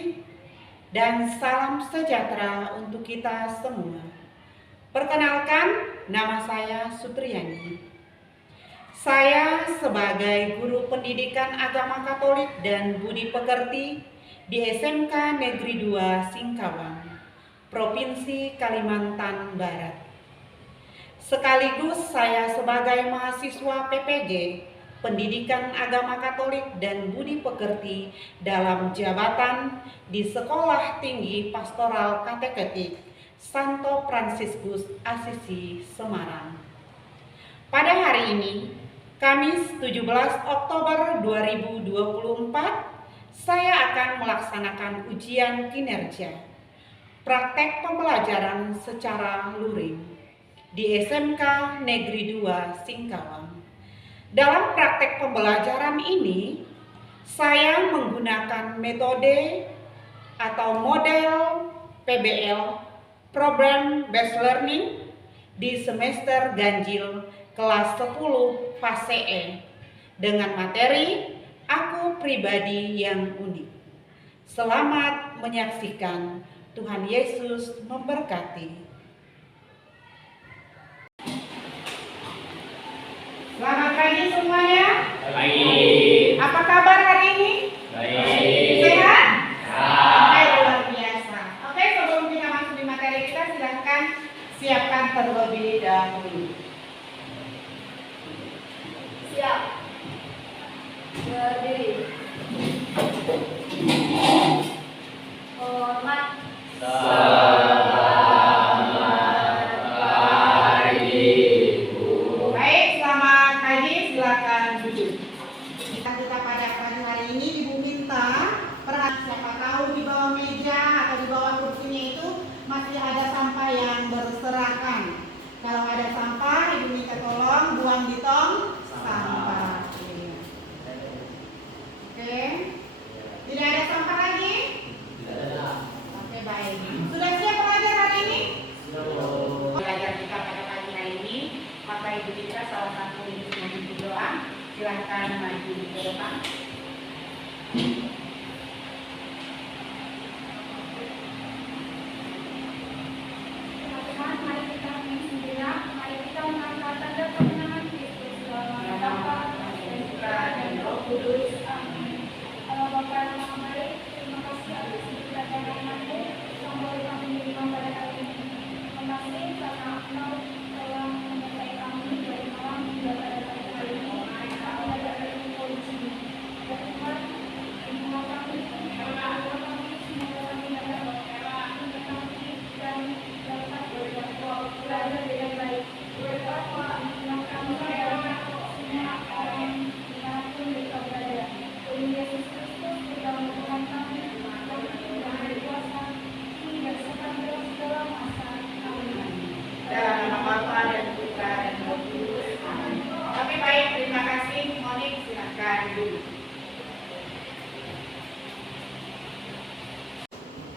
kasih dan salam sejahtera untuk kita semua. Perkenalkan, nama saya Sutriyani. Saya sebagai guru pendidikan agama Katolik dan budi pekerti di SMK Negeri 2 Singkawang, Provinsi Kalimantan Barat. Sekaligus saya sebagai mahasiswa PPG Pendidikan Agama Katolik dan Budi Pekerti dalam jabatan di Sekolah Tinggi Pastoral Kateketik Santo Fransiskus Asisi Semarang. Pada hari ini, Kamis 17 Oktober 2024, saya akan melaksanakan ujian kinerja praktek pembelajaran secara luring di SMK Negeri 2 Singkawang. Dalam praktek pembelajaran ini, saya menggunakan metode atau model PBL, Program Based Learning, di semester ganjil kelas 10 fase E dengan materi Aku Pribadi yang Unik. Selamat menyaksikan. Tuhan Yesus memberkati. Selamat pagi semuanya. Baik. Apa kabar hari ini? Baik. Sehat? Sehat. Oke, luar biasa. Oke, sebelum kita masuk di materi kita, silakan siapkan terlebih dahulu. Siap. Berdiri. Hormat. Baik, selamat pagi. Silakan duduk. Kita pada pagi hari ini Ibu minta perhatian, siapa tahu di bawah meja atau di bawah kursinya itu masih ada sampah yang berserakan. Kalau ada sampah, Ibu minta tolong buang di tong sampah. Oke. Tidak ada sampah lagi? Oke, baik. Sudah siap belajar hari ini? Belajar kita pada pagi hari ini, maka Ibu minta salah satu untuk memimpin doa. Silahkan maju ke depan. Teman-teman, mari kita mengingat, mari kita mengangkat tanda kemenangan Kristus dalam nama Bapa dan Putra dan Roh Kudus. Amin. Allah Bapa yang Maha Baik, terima kasih atas berkat dan rahmat-Mu yang boleh kami berikan pada hari ini. Terima kasih karena Engkau telah menyertai kami dari malam hingga pada pagi hari ini. Kami ada ilmu polisi. Ya Tuhan, semua kami, semua kami dapat mengetahui dan dapat belajar dengan baik. Berdoa yang kami dalam semua orang dimanapun mereka berada. Tuhan Yesus Kristus berdalam Tuhan kami, dan berkuasa kini dan sepanjang segala masa. Amin. Dalam nama Bapa dan Putra dan Roh Kudus. Amin. Oke, baik, terima kasih. Monik, silakan duduk.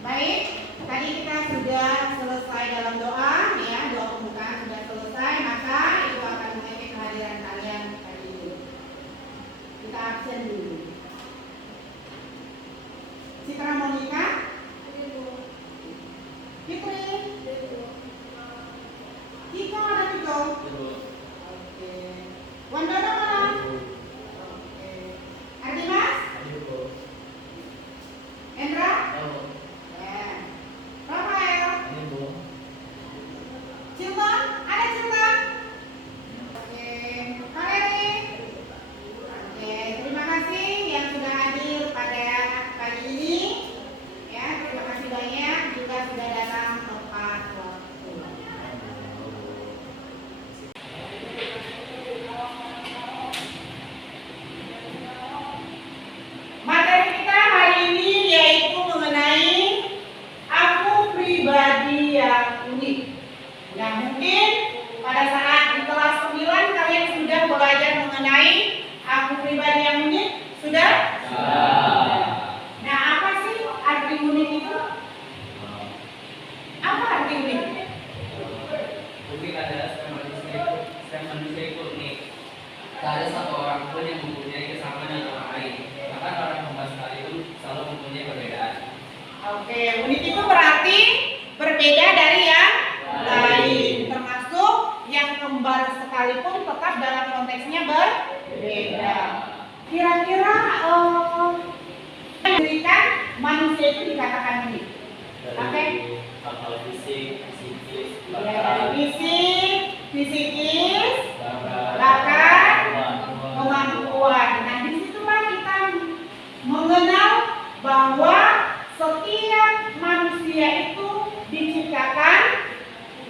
Baik, tadi kita sudah selesai dalam doa, ya, doa pembukaan sudah selesai, maka itu akan mengecek kehadiran kalian tadi dulu. Kita absen dulu. Citra Monika, Fitri, Kiko ada Kiko. Oke. Wandono mana? Oke. Ardimas? Endra? Ya. Rafael? Cilton? Ada Cilton? Oke. Kak Eri? Oke, terima kasih. manusia itu dikatakan unik. Oke? Hal-hal fisik, psikis, Ya, dari fisik, psikis, bakat, bakat, kemampuan. kemampuan. Nah, disitulah kita mengenal bahwa setiap manusia itu diciptakan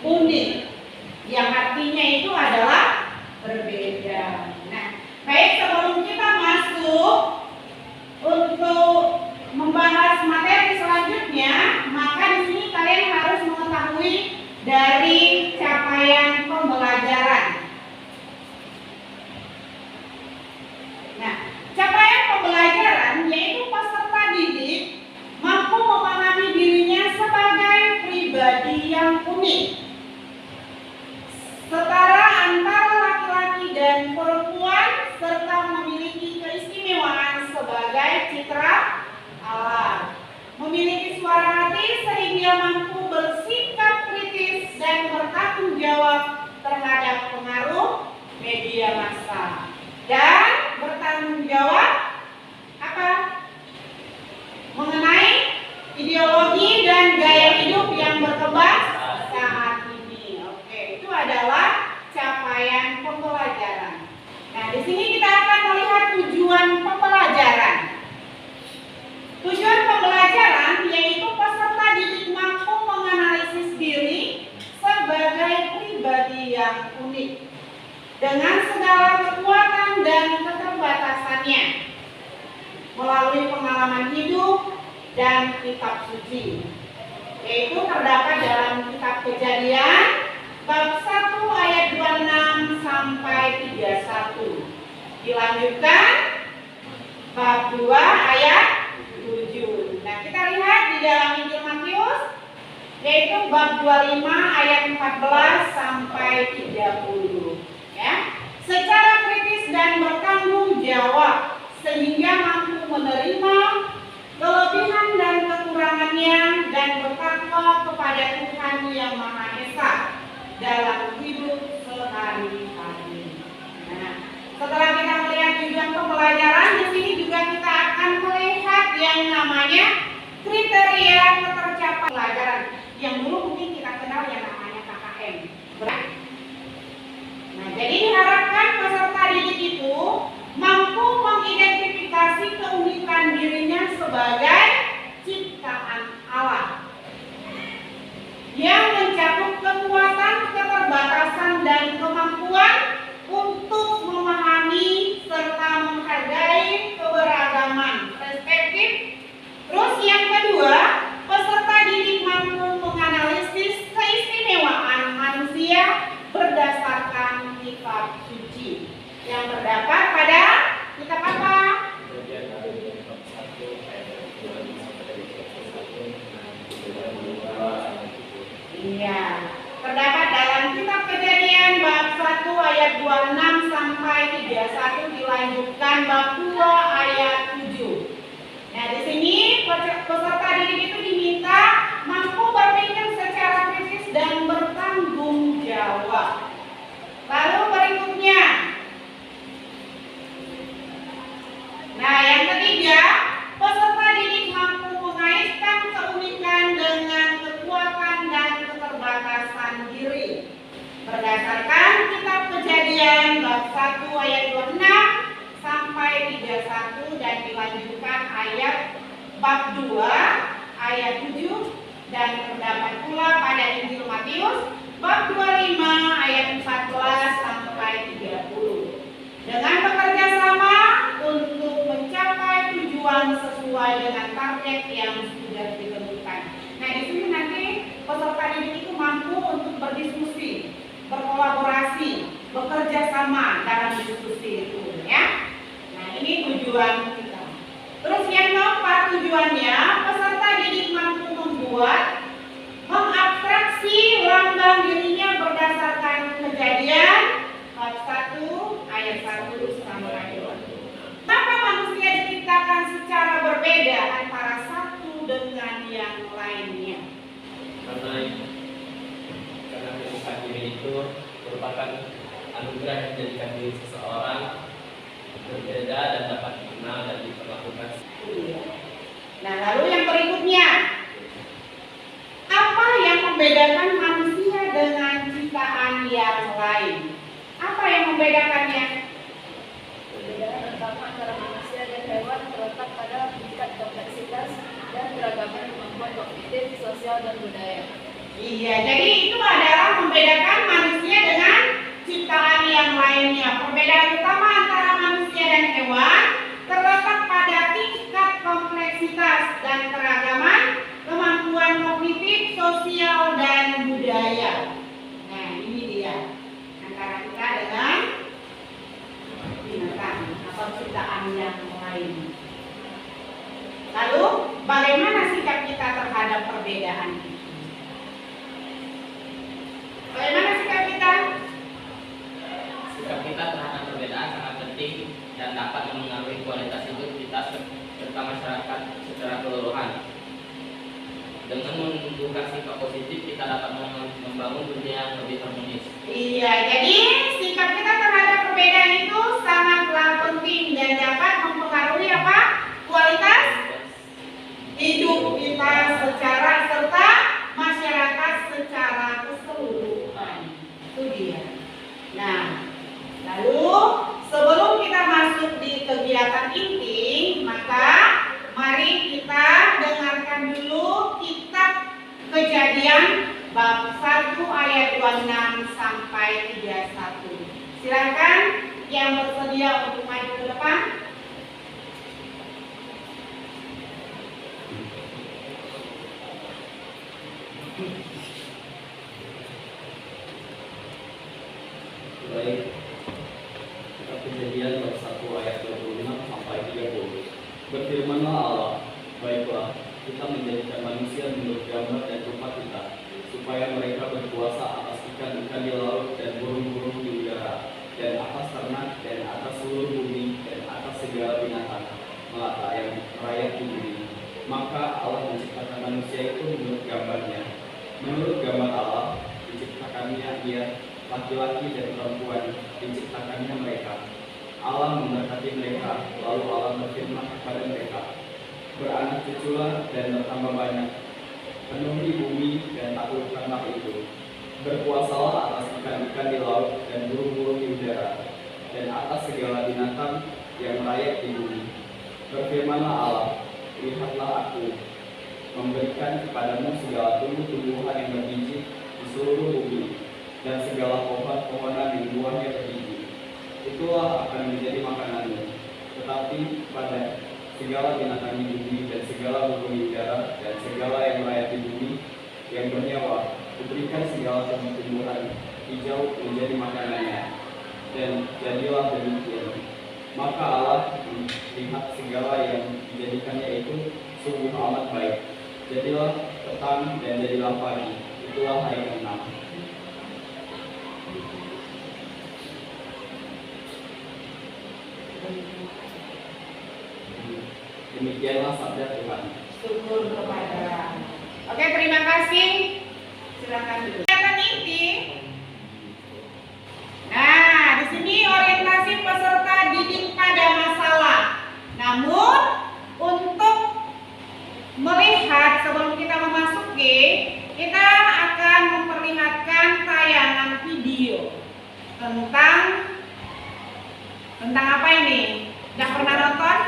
unik, yang artinya itu adalah berbeda. Nah, baik, sebelum kita masuk untuk membahas materi selanjutnya, maka di sini kalian harus mengetahui dari capaian pembelajaran. Nah, capaian pembelajaran yaitu peserta didik mampu memahami dirinya sebagai pribadi yang unik, setara antara laki-laki dan perempuan, serta memiliki keistimewaan sebagai citra Allah, memiliki suara hati sehingga mampu bersikap kritis dan bertanggung jawab terhadap pengaruh media massa, dan bertanggung jawab apa? Mengenai ideologi dan gaya hidup yang berkembang saat ini. Oke, itu adalah capaian pembelajaran. Nah, di sini kita akan melihat tujuan pembelajaran. Tujuan pembelajaran yaitu peserta didik mampu menganalisis diri sebagai pribadi yang unik dengan segala kekuatan dan keterbatasannya melalui pengalaman hidup dan kitab suci, yaitu terdapat dalam kitab Kejadian bab 1 ayat 26 sampai 31. Dilanjutkan bab 2 ayat 7. Nah, kita lihat di dalam Injil Matius yaitu bab 25 ayat 14 sampai 30, ya. Secara kritis dan bertanggung jawab sehingga mampu menerima kelebihan dan kekurangannya dan bertakwa kepada Tuhan yang Maha Esa dalam hidup sehari-hari. Nah, setelah kita melihat tujuan pembelajaran, di sini juga kita akan melihat yang namanya kriteria ketercapaian pelajaran yang dulu mungkin kita kenal yang namanya KKM. Nah, jadi diharapkan peserta didik itu mampu mengidentifikasi keunikan dirinya sebagai ciptaan Allah yang mencakup kekuatan, keterbatasan, dan kemampuan untuk memahami serta menghargai keberagaman perspektif. Terus yang kedua, peserta didik mampu menganalisis keistimewaan manusia berdasarkan kitab suci yang terdapat pada kitab apa? Iya, terdapat dalam kitab Kejadian bab 1 ayat 26 sampai 31, dilanjutkan bab 2 ayat 7. Nah, di sini peserta didik itu diminta mampu berpikir secara kritis dan bertanggung jawab. Lalu berikutnya, nah, yang ketiga, peserta didik mampu mengaitkan keunikan dengan kekuatan dan keterbatasan diri berdasarkan kitab Kejadian bab 1 ayat 26 sampai 31 dan dilanjutkan ayat bab 2 ayat 7 dan terdapat pula pada Injil Matius bab 25 ayat 14 sampai 30. Dengan bekerja sama untuk mencapai tujuan sesuai dengan target yang sudah ditentukan. Nah, di sini nanti peserta didik itu mampu untuk berdiskusi, berkolaborasi, bekerja sama dalam diskusi itu, ya. Nah, ini tujuan kita. Terus yang keempat, tujuannya peserta didik mampu membuat, mengabstraksi lambang dirinya berdasarkan Kejadian bab 1 ayat 1 sampai 2. Kenapa manusia diciptakan secara berbeda antara satu dengan yang lainnya? Karena keunikan diri itu merupakan anugerah yang menjadikan diri seseorang berbeda dan dapat dikenal dan diperlakukan. Iya. Nah, lalu yang berikutnya sosial dan budaya. Iya, jadi itu adalah membedakan manusia dengan ciptaan yang lainnya. Perbedaan utama antara manusia dan hewan terletak pada tingkat kompleksitas dan keragaman, kemampuan kognitif, sosial, dan budaya. Nah, ini dia antara kita dengan binatang atau ciptaan yang lain. Lalu, bagaimana sikap kita terhadap perbedaan itu? Bagaimana sikap kita? Sikap kita terhadap perbedaan sangat penting dan dapat mengaruhi kualitas hidup kita serta masyarakat secara keseluruhan. Dengan menunjukkan sikap positif, kita dapat membangun dunia yang lebih harmonis. Iya, jadi sikap kita terhadap perbedaan itu sangatlah penting dan dapat mempengaruhi apa? Kualitas hidup kita secara serta masyarakat secara keseluruhan. Itu dia. Nah, lalu sebelum kita masuk di kegiatan inti, maka mari kita dengarkan dulu kitab Kejadian bab 1 ayat 26 sampai 31. Silakan yang bersedia untuk maju ke depan. Baik, kitab Kejadian bab 1 ayat 26 sampai 30. Berfirmanlah Allah, baiklah, kita menjadikan manusia menurut gambar dan rupa kita, supaya mereka berkuasa atas ikan-ikan di laut dan burung-burung di udara, dan atas ternak, dan atas seluruh bumi, dan atas segala binatang melata yang merayap di bumi. Maka Allah menciptakan manusia itu menurut gambarnya. Menurut gambar Allah, diciptakannya ia laki-laki dan perempuan, diciptakannya mereka. Allah memberkati mereka, lalu Allah berfirman kepada mereka, beranak cuculah dan bertambah banyak, penuhi bumi dan taklukkanlah itu. Berkuasalah atas ikan-ikan di laut dan burung-burung di udara, dan atas segala binatang yang merayap di bumi. Berfirmanlah Allah, lihatlah aku memberikan kepadamu segala tumbuh-tumbuhan yang berbiji di seluruh bumi, dan segala pohon-pohonan yang buahnya berbiji. Itulah akan menjadi makananmu. Tetapi pada segala binatang di bumi dan segala burung di udara dan segala yang merayap di bumi yang bernyawa, diberikan segala tumbuh-tumbuhan hijau menjadi makanannya. Dan jadilah demikian. Maka Allah melihat segala yang dijadikannya itu sungguh amat baik. Jadilah petang dan jadilah pagi. Itulah hari ke-6. Demikianlah sabda Tuhan. Syukur kepada. Oke, terima kasih. Silakan dulu. Kegiatan inti. Nah, di sini orientasi peserta didik pada masalah. Namun untuk melihat sebelum kita memasuki, kita akan memperlihatkan tayangan video tentang apa ini? Udah pernah nonton?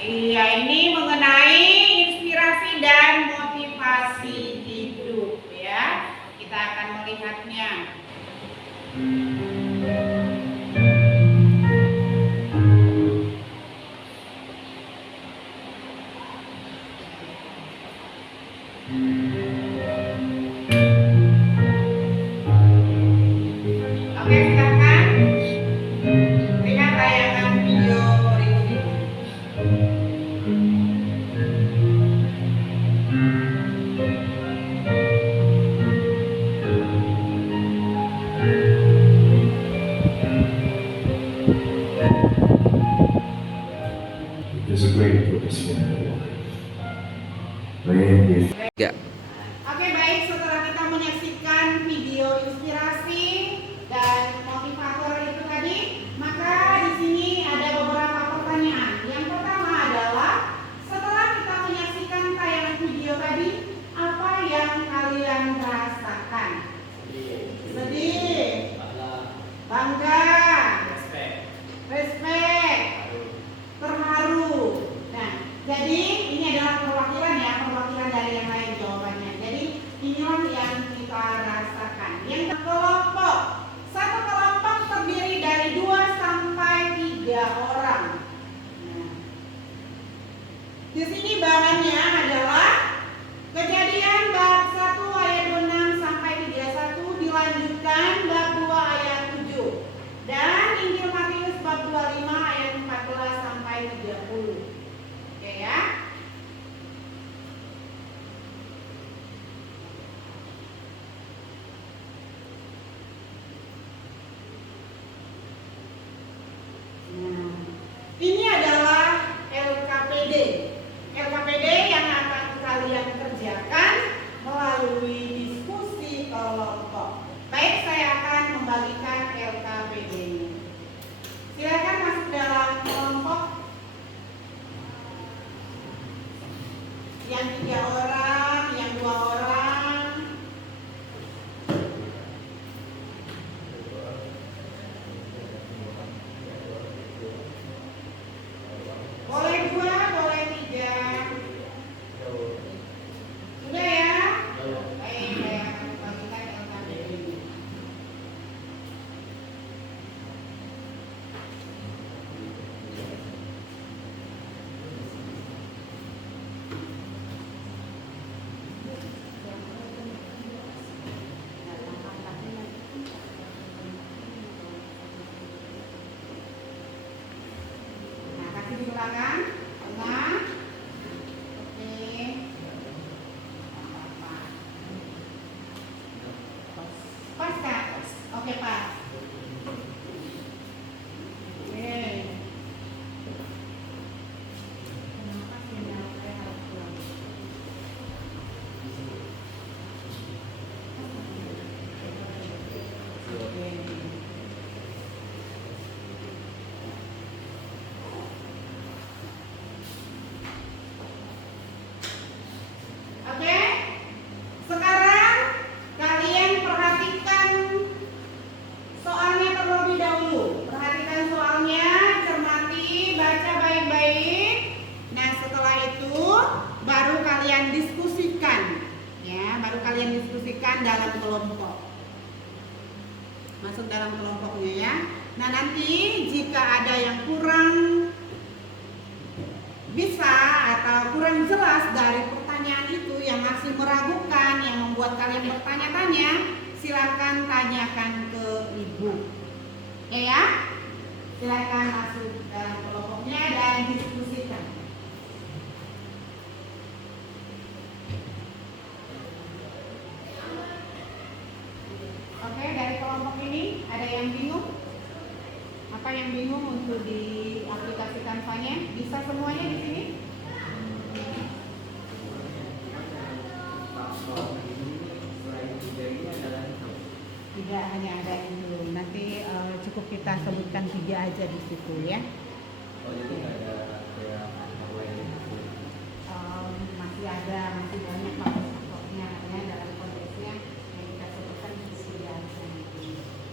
Iya, ini mengenai inspirasi dan motivasi hidup ya. Kita akan melihatnya. Oke, silakan. Lihat tayangan video berikut ini. There's a great purpose for the world. Man, if Oke, baik, setelah kita menyaksikan video inspirasi dan motivator itu tadi, maka di sini ada beberapa pertanyaan. Yang pertama adalah, setelah kita menyaksikan tayangan video tadi, apa yang kalian rasakan? Sedih, bangga, respect, terharu. Nah, jadi ini adalah perwakilan ya. Di sini bahannya adalah Kejadian bab 1 ayat 26 sampai 31 dilanjutkan bab 2 ayat 7 dan Injil Matius bab 25 ayat 14 sampai 30. Oke ya. Nah, ini adalah LKPD. LKPD yang akan kalian kerjakan melalui diskusi kelompok. Baik, saya akan membagikan LKPD-nya. Silakan masuk dalam kelompok. Yang 3 orang, yang 2 orang. Boleh 2, boleh 3. Sudah ya? Baik, saya akan membagikan LKPD. Nah, kasih di belakang, tengah. Oke. Pas Kak? Oke pas. Oke. Kenapa sinyal saya harus pulang? Oke. Oke. Sekarang kalian perhatikan soalnya terlebih dahulu. Perhatikan soalnya, cermati, baca baik-baik. Nah, setelah itu baru kalian diskusikan. Ya, baru kalian diskusikan dalam kelompok. Masuk dalam kelompoknya ya. Nah, nanti jika ada yang kurang bisa atau kurang jelas dari pertanyaan itu yang masih meragukan, yang membuat kalian bertanya-tanya, silakan tanyakan ke ibu. Ya, silakan masuk dalam kelompoknya dan diskusikan. Oke, dari kelompok ini ada yang bingung? Apa yang bingung untuk diaplikasikan fanya? Bisa semuanya di sini? Tidak, hanya ada itu. Nanti cukup kita sebutkan 3 aja di situ ya. Oh, jadi nggak ada kayak Masih ada, masih banyak faktor-faktornya ya, dalam konteksnya yang kita sebutkan di sini aja nanti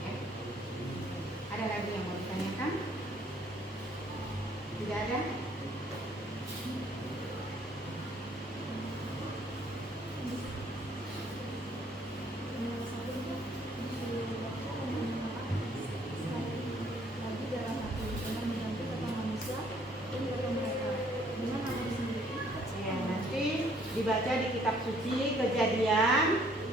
ya. Ada lagi yang mau ditanyakan? Tidak ada? Ya, nanti dibaca di kitab suci Kejadian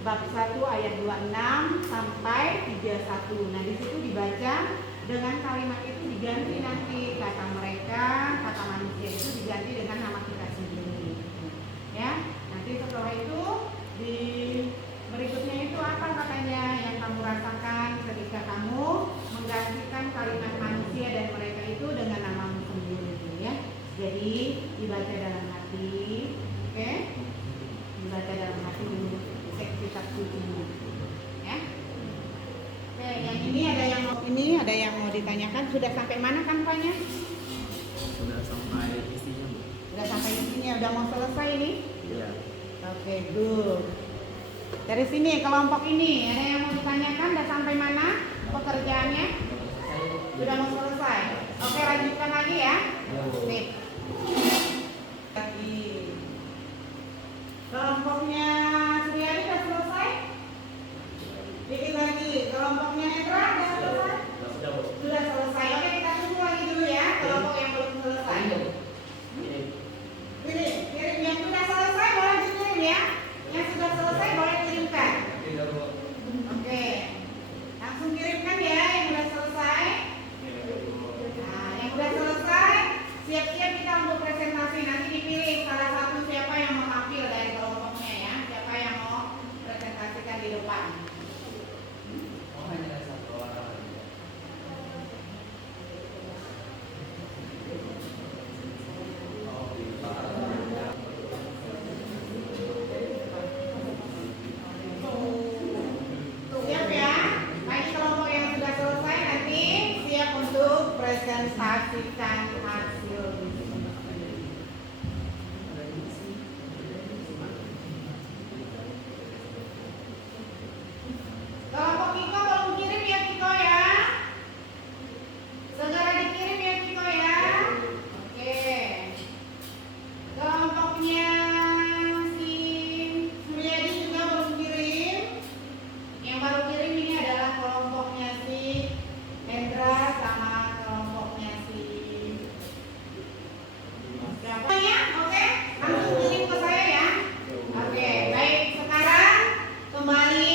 bab 1 ayat 26 sampai 31. Nah, di situ dibaca dengan kalimat itu diganti nanti kata mereka, kata manusia itu diganti dengan nama kita sendiri. Ya, nanti setelah itu di berikutnya itu apa katanya yang kamu rasakan ketika kamu menggantikan kalimat manusia dan mereka itu dengan namamu sendiri ya. Jadi dibaca dalam hati, oke? Dibaca dalam hati dulu kitab suci ya. Oke, yang ini ada yang mau ditanyakan. Sudah sampai mana kampanye? Sudah sampai isinya, Bu. Sudah sampai isinya, udah mau selesai ini? Iya. Oke, good. Dari sini kelompok ini ada yang mau ditanyakan? Udah sampai mana pekerjaannya? Sudah mau selesai. Oke, lanjutkan lagi ya. Sip. Lagi. Kelompoknya Suryadi sudah selesai? Dikit lagi. Kelompoknya Netra sudah selesai? Sudah selesai. Oke, kita tunggu lagi dulu ya kelompok yang belum selesai. Ini hasil kelompok Kiko belum kirim ya Kiko ya. Segera dikirim ya Kiko ya. Oke. Kelompoknya si Suryadi juga belum kirim. Yang baru kirim ini adalah kelompoknya si Hendra sama kelompoknya si siapa ya? Oke, langsung kirim ke saya ya. Oke, baik. Sekarang kembali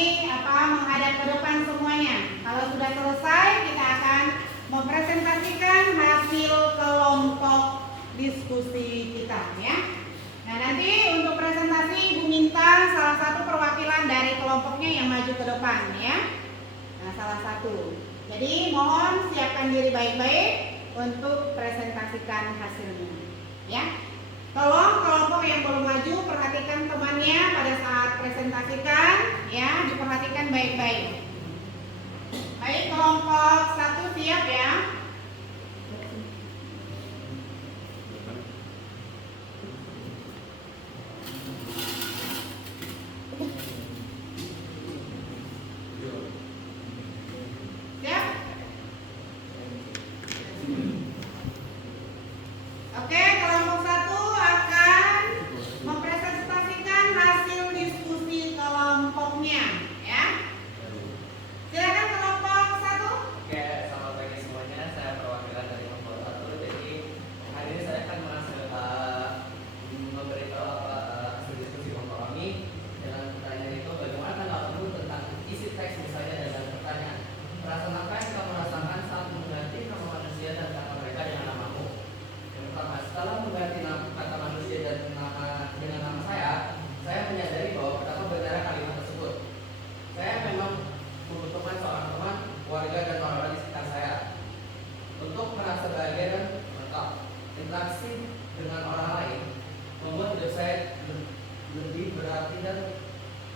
menghadap ke depan semuanya. Kalau sudah selesai, kita akan mempresentasikan hasil kelompok diskusi kita ya. Nah, nanti untuk presentasi Ibu minta salah satu perwakilan dari kelompoknya yang maju ke depan ya. Nah, salah satu. Jadi mohon siapkan diri baik-baik untuk presentasikan hasilnya ya. Tolong kelompok yang belum maju perhatikan temannya pada saat presentasikan ya, diperhatikan baik-baik. Baik, kelompok 1 siap ya. Siap? Oke, kelompok 1 akan mempresentasikan hasil diskusi kelompoknya ya. Silakan kelompok 1. Oke, selamat pagi semuanya. Saya perwakilan dari kelompok 1. Jadi hari ini saya akan memberitahu hasil diskusi kelompok kami dengan pertanyaan itu bagaimana tanggapanmu tentang isi teks misalnya dengan pertanyaan perasaan apa yang kamu rasakan saat mengganti nama manusia dan kata mereka dengan namamu. Yang pertama, setelah mengganti kata manusia dan nama dengan nama saya menyadari bahwa betapa benarnya kalimat tersebut. Saya memang membutuhkan seorang teman, warga dan orang-orang di sekitar saya untuk merasa bahagia dan lengkap. Interaksi dengan orang lain membuat hidup saya lebih berarti dan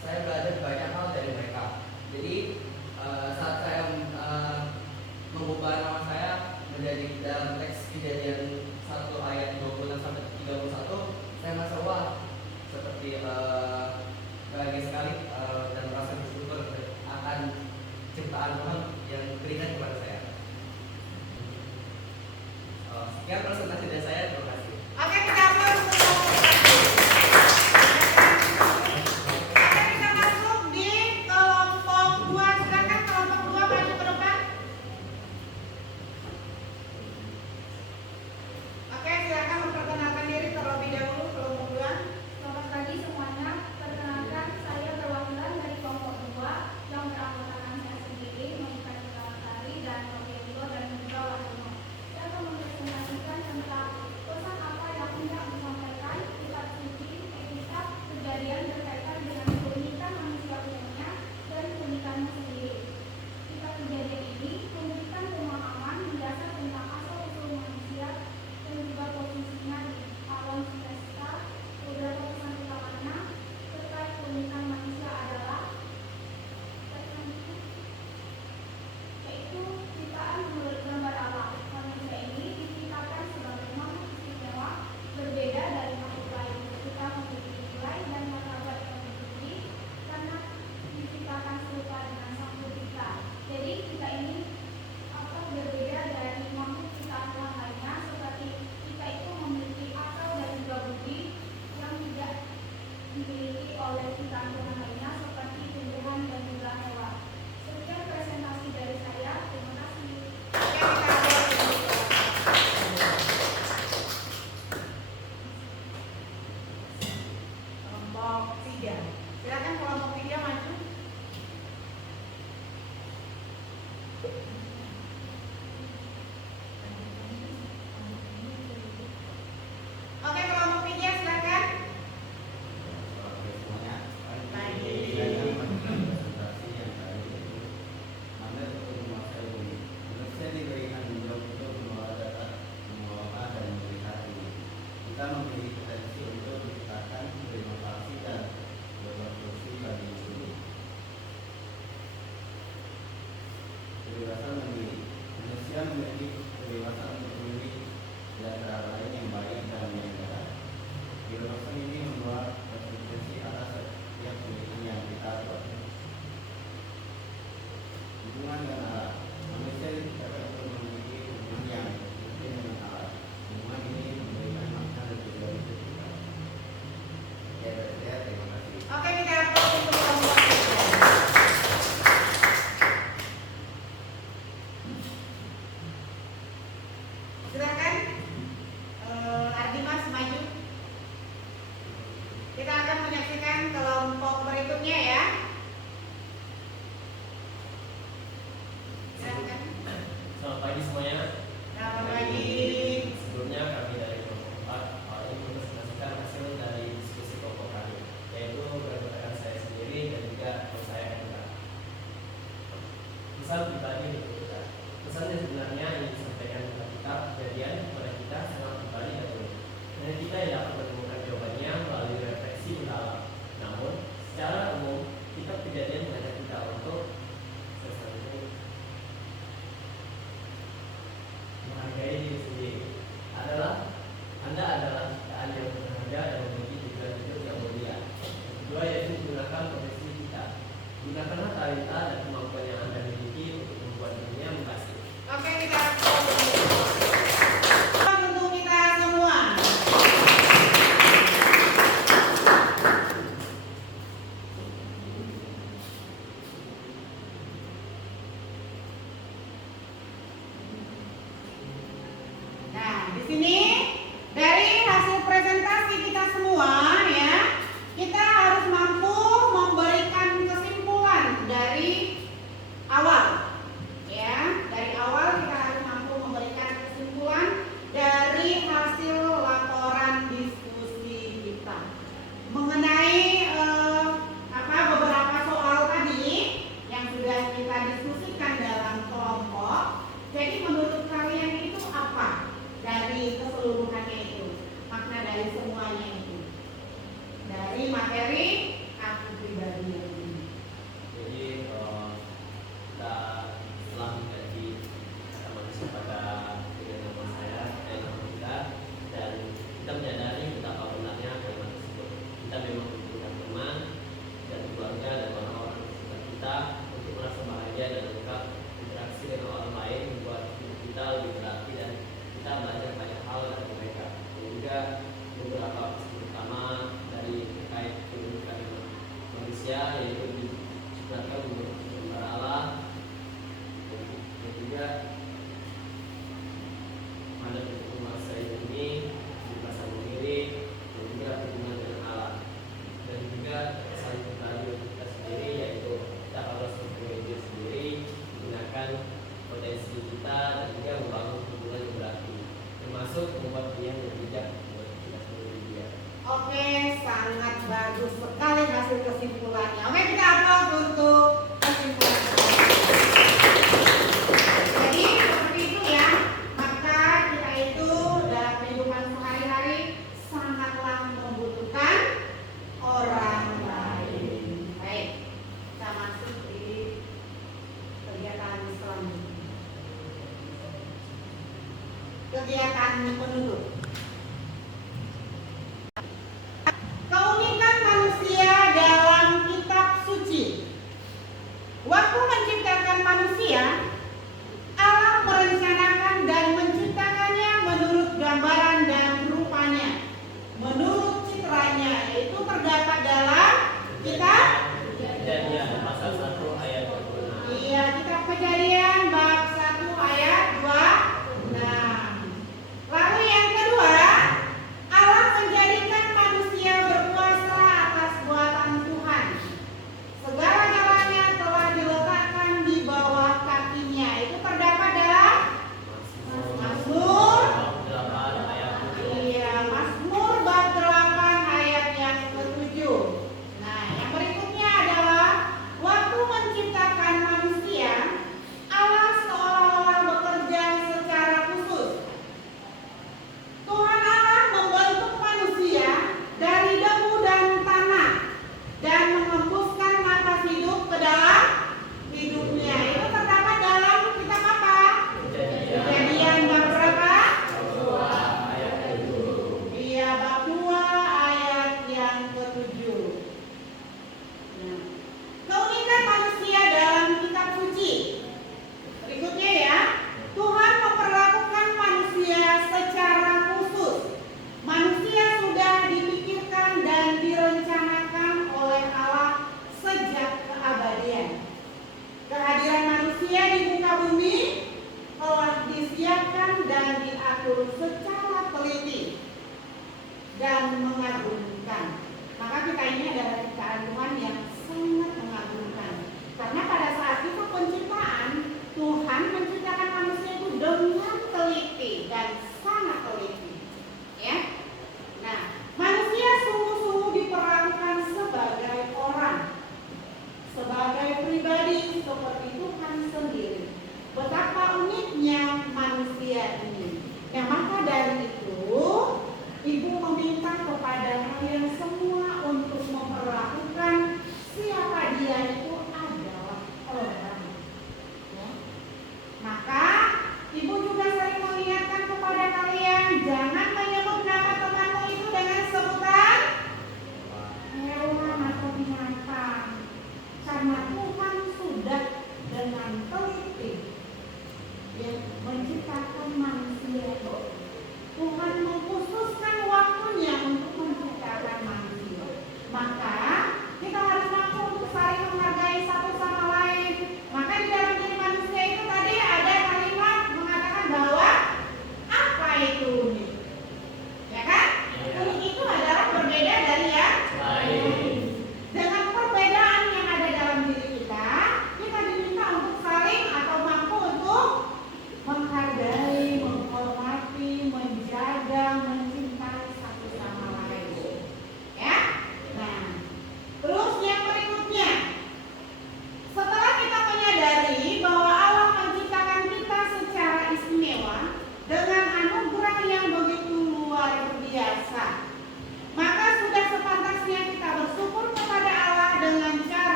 saya belajar banyak hal dari mereka. Jadi saat saya mengubah nama saya menjadi dalam teks Kejadian 1 ayat 26 sampai 31, saya merasa wah seperti bahagia sekali dan merasa bersyukur akan ciptaan Tuhan yang diberikan kepada saya. Sekian presentasi dari saya, terima kasih. Oke, kita aplaus untuk kelompok 1. Oke, kita masuk di kelompok 2. Silakan kelompok 2 maju ke depan. Oke, silakan memperkenalkan diri terlebih dahulu kelompok 2. Selamat pagi semuanya. Perkenalkan, saya perwakilan dari kelompok 2 yang beranggotakan saya sendiri, Monika Sari dan Robianto dan juga Warsono. Saya akan mempresentasikan tentang pesan dari semuanya itu, dari materi aku pribadi yang ini. Jadi kita setelah mengkaji kata manusia pada dengan nama saya dan nama kita, dan kita menyadari betapa benarnya kalimat tersebut. Kita memang membutuhkan teman dan keluarga dan orang-orang di sekitar kita untuk merasa bahagia dan lengkap. Interaksi dengan orang lain membuat hidup kita lebih berarti dan kita belajar banyak hal dari mereka. Dan juga beberapa pesan pertama dari terkait kedudukan manusia, yaitu diciptakan menurut gambar Allah, dan juga ada bentuk masa ini merasa memilih, dan juga hubungan dengan Allah, dan juga saling berbagi untuk kita sendiri, yaitu kita harus mempunyai diri sendiri, menggunakan potensi kita, dan juga membangun hubungan yang berarti, termasuk membuat pilihan yang bijak buat kita sendiri juga. Oke, sangat bagus sekali hasil kesimpulannya. Oke, kita aplaus untuk kesimpulan. Jadi seperti itu ya, maka kita itu dalam kehidupan sehari-hari sangatlah membutuhkan orang lain. Baik, kita masuk di kegiatan selanjutnya. Kegiatan penutup. Keunikan manusia dalam kitab suci. Waktu menciptakan manusia, Allah merencanakan dan menciptakannya menurut gambaran dan rupanya, menurut citranya, yaitu terdapat dalam kitab Kejadian pasal 1 ayat 26. Iya, kitab Kejadian bab 1 ayat 26. Lalu yang kedua, Allah menjadikan manusia berkuasa atas buatan Tuhan. Segala-galanya telah diletakkan di bawah kakinya. Itu terdapat dalam Mazmur. 8 ayat 7. Iya, Mazmur bab 8 ayat yang ke-7. Nah, yang berikutnya adalah waktu menciptakan manusia, Allah seolah-olah bekerja secara khusus. Tuhan Allah membentuk manusia dari debu dan tanah dan mengembuskan nafas hidup ke dalam hidupnya. Itu terdapat dalam kitab apa? Kejadian bab berapa? 2 ayat 7. Iya, bab 2 ayat yang ke-7. Nah, keunikan manusia dalam kitab suci. Berikutnya ya, Tuhan memperlakukan manusia secara khusus. Manusia sudah dipikirkan dan direncanakan oleh Allah sejak keabadian. Kehadiran manusia di muka bumi telah disiapkan dan diatur secara teliti dan mengagumkan. Maka kita ini adalah ciptaan Tuhan yang sangat mengagumkan. Karena pada saat itu penciptaan, Tuhan menciptakan manusia itu dengan teliti dan sangat teliti. Ya. Nah, manusia sungguh-sungguh diperlakukan sebagai orang, sebagai pribadi seperti Tuhan sendiri. Betapa uniknya manusia ini. Nah, maka dari itu, Ibu meminta kepada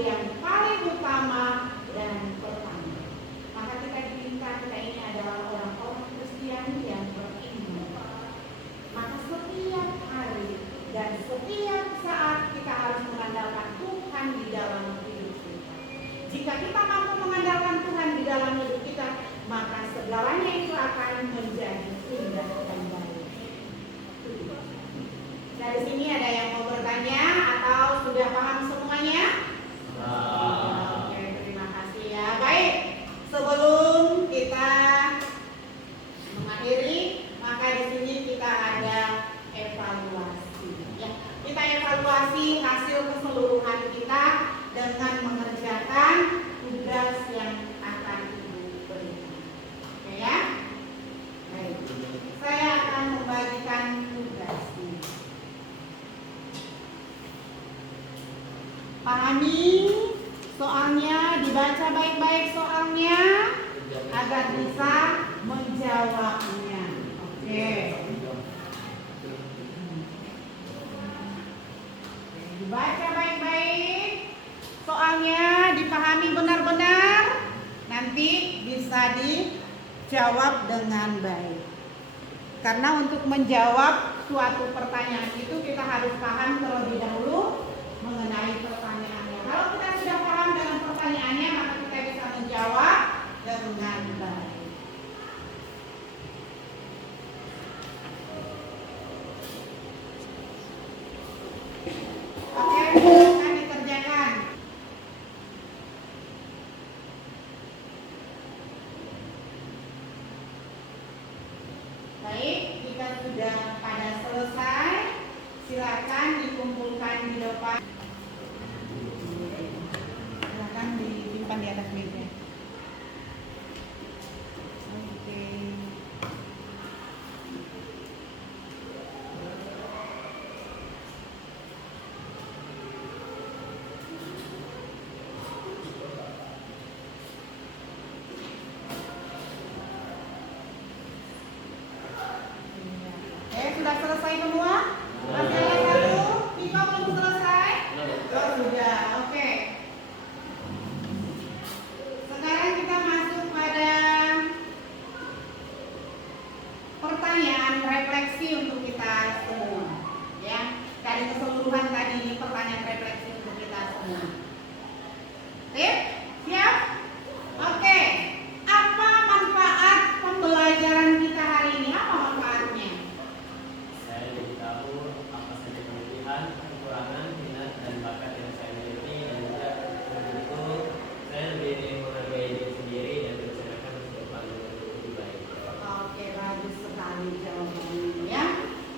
yang paling utama dan pertama. Maka kita diminta, kita ini adalah orang-orang Kristen yang beriman. Maka setiap hari dan setiap saat kita harus mengandalkan Tuhan di dalam hidup kita. Jika kita mampu mengandalkan Tuhan di dalam hidup kita, maka segalanya itu akan menjadi indah dan baik. Dari sini ada yang mau bertanya atau sudah paham semuanya? Oke, terima kasih ya. Baik, sebelum kita mengakhiri, maka di sini kita ada evaluasi. Ya, kita evaluasi hasil keseluruhan kita dengan mengerjakan tugas yang akan Ibu berikan. Oke ya? Baik, saya akan membagikan tugas ini. Pahami soalnya, dibaca baik-baik soalnya agar bisa menjawabnya. Oke. Dibaca baik-baik soalnya, dipahami benar-benar, nanti bisa dijawab dengan baik. Karena untuk menjawab suatu pertanyaan itu kita harus paham terlebih dahulu mengenai pertanyaannya. Kalau kita sudah paham dengan pertanyaannya, maka kita bisa menjawab dengan baik. Oke, silakan dikerjakan. Baik, jika sudah pada selesai, silakan dikumpulkan di depan. Silakan disimpan di atas meja. Oke. Sudah selesai semua? Masih ada satu? Miko belum selesai? Oh, sudah, oke. Sekarang kita masuk pada pertanyaan refleksi untuk kita semua. Ya, dari keseluruhan tadi ini pertanyaan refleksi untuk kita semua. Oke, siap? Oke. Apa manfaat pembelajaran kita hari ini? Apa manfaatnya? Saya jadi tahu apa saja kelebihan, kekurangan, minat, dan bakat yang saya miliki, dan juga dengan itu saya lebih menghargai diri sendiri dan berencanakan untuk depan lebih baik. Oke, bagus sekali jawabannya ya.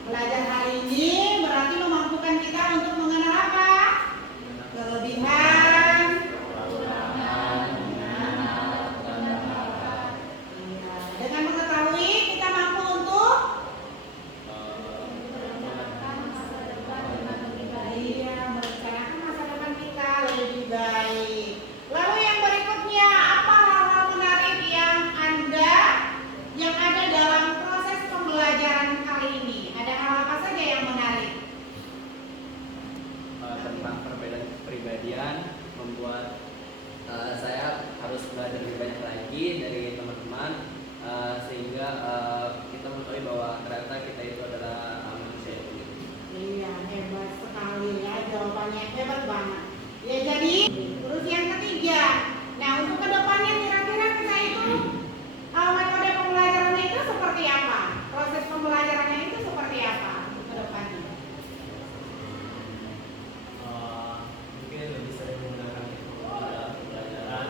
Belajar hari ini berarti memampukan kita untuk mengenal apa? Kelebihan, kekurangan, minat, dan bakat. Iya. Dengan mengetahui kita mampu untuk merencanakan masa depan kita lebih baik. Lalu yang berikutnya, apa hal-hal menarik yang ada dalam proses pembelajaran kali ini? Ada hal apa saja yang menarik? Tentang perbedaan kepribadian membuat saya harus belajar lebih banyak lagi dari teman-teman sehingga kita mengetahui bahwa ternyata kita itu adalah manusia yang unik. Iya, hebat sekali ya, jawabannya hebat banget. Ya jadi, terus yang ketiga, nah untuk kedepannya kira-kira kita itu metode pembelajarannya itu seperti apa? Proses pembelajarannya itu seperti apa untuk kedepannya? Mungkin lebih sering menggunakan teknologi dalam pembelajaran,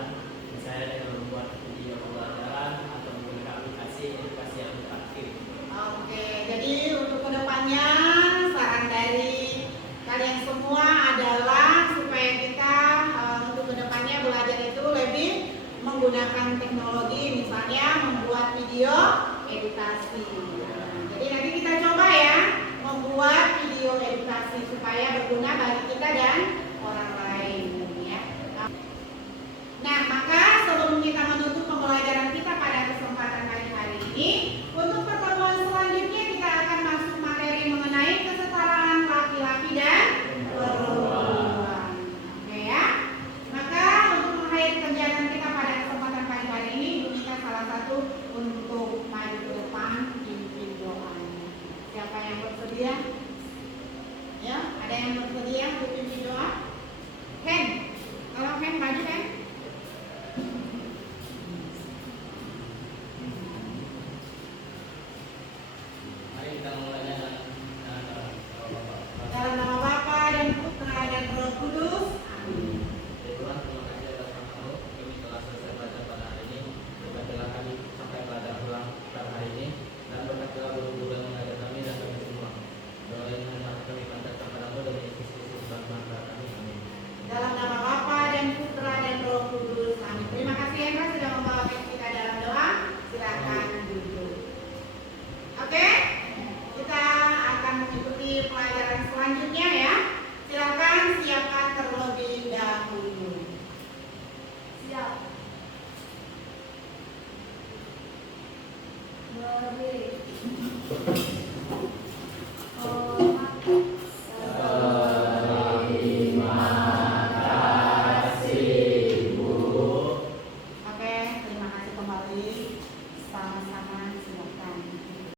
misalnya dengan membuat video pembelajaran atau menggunakan aplikasi edukasi yang interaktif. Oke, jadi untuk kedepannya saran dari kalian semua adalah supaya kita untuk kedepannya belajar itu lebih menggunakan teknologi, misalnya membuat video edukasi. Nah, jadi nanti kita coba ya membuat video edukasi supaya berguna bagi kita dan